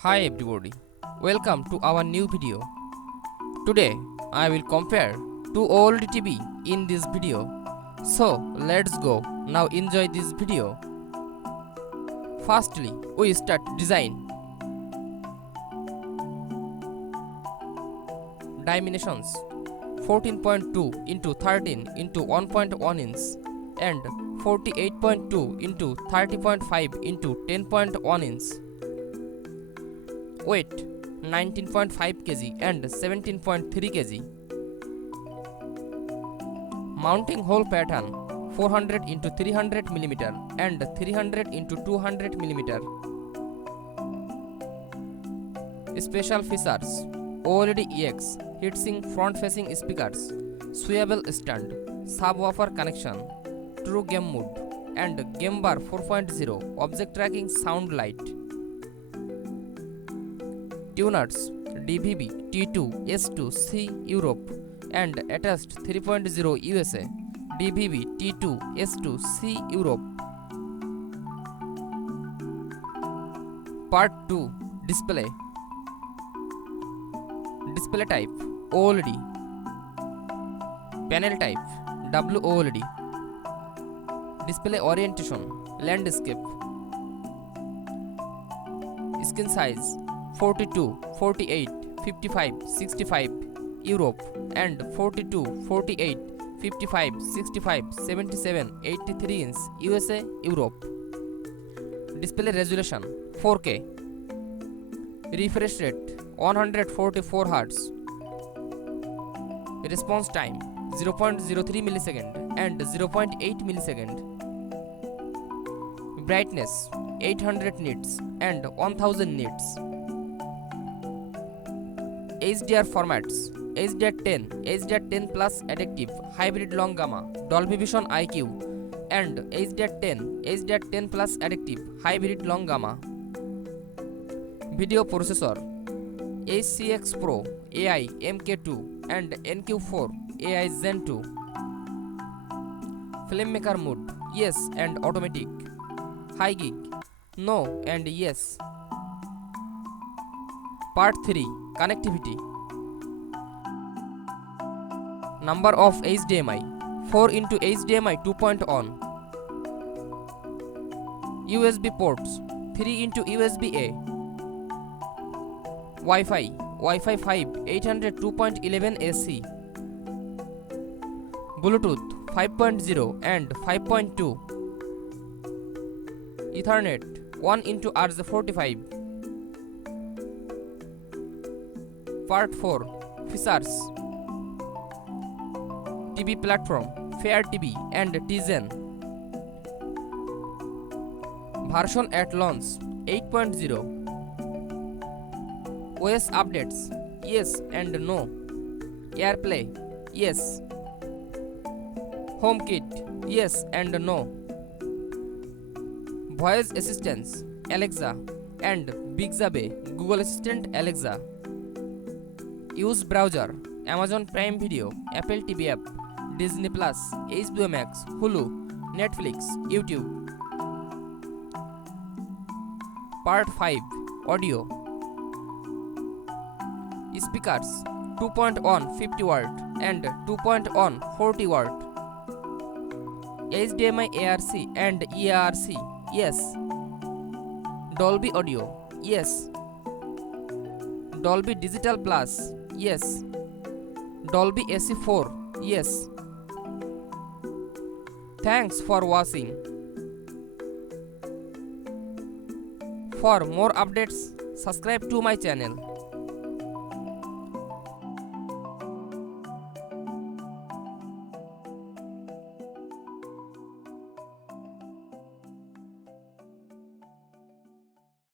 Hi everybody, welcome to our new video. Today I will compare two OLED TV in this video. So let's go, now enjoy this video. Firstly, we start design. Dimensions 14.2 into 13 into 1.1 inch and 48.2 into 30.5 into 10.1 inch. Weight 19.5 kg and 17.3 kg. Mounting hole pattern 400 into 300 mm and 300 into 200 mm. Special features: OLED EX, heatsink front facing speakers, swayable stand, subwoofer connection, true game mode, and game bar 4.0 object tracking sound light. Tuners DVB T2 S2 C Europe and attached 3.0 USA DVB T2 S2 C Europe. Part 2 Display. Display type OLED. Panel type WOLED. Display orientation landscape. Screen size 42, 48, 55, 65 Europe and 42, 48, 55, 65, 77, 83 inch USA Europe. Display resolution 4K. Refresh rate 144 Hz. Response time 0.03 millisecond and 0.8 millisecond. Brightness 800 nits and 1000 nits. HDR formats HDR10, HDR10 Plus Adaptive Hybrid Long Gamma Dolby Vision IQ and HDR10, HDR10 Plus Adaptive Hybrid Long Gamma. Video processor HCX Pro AI MK2 and NQ4 AI Zen 2. Filmmaker mode yes and automatic. High gig no and yes. Part 3 Connectivity. Number of HDMI 4 into HDMI 2.1. USB ports 3 into USB A. Wi-Fi 5 802.11 AC. Bluetooth 5.0 and 5.2. Ethernet 1 into RJ45. Part 4 Features. TV platform Fire TV and tizen. Version at launch 8.0. OS updates yes and no. AirPlay yes. HomeKit yes and no. Voice assistants Alexa and Bixby Google Assistant Alexa. Use browser Amazon Prime Video, Apple TV app, Disney Plus, HBO Max, Hulu, Netflix, YouTube. Part 5 Audio. Speakers 2.1 50 watt and 2.1 40 watt. HDMI ARC and EARC yes. Dolby Audio yes. Dolby Digital Plus yes. Dolby AC4 yes. Thanks for watching. For more updates, subscribe to my channel.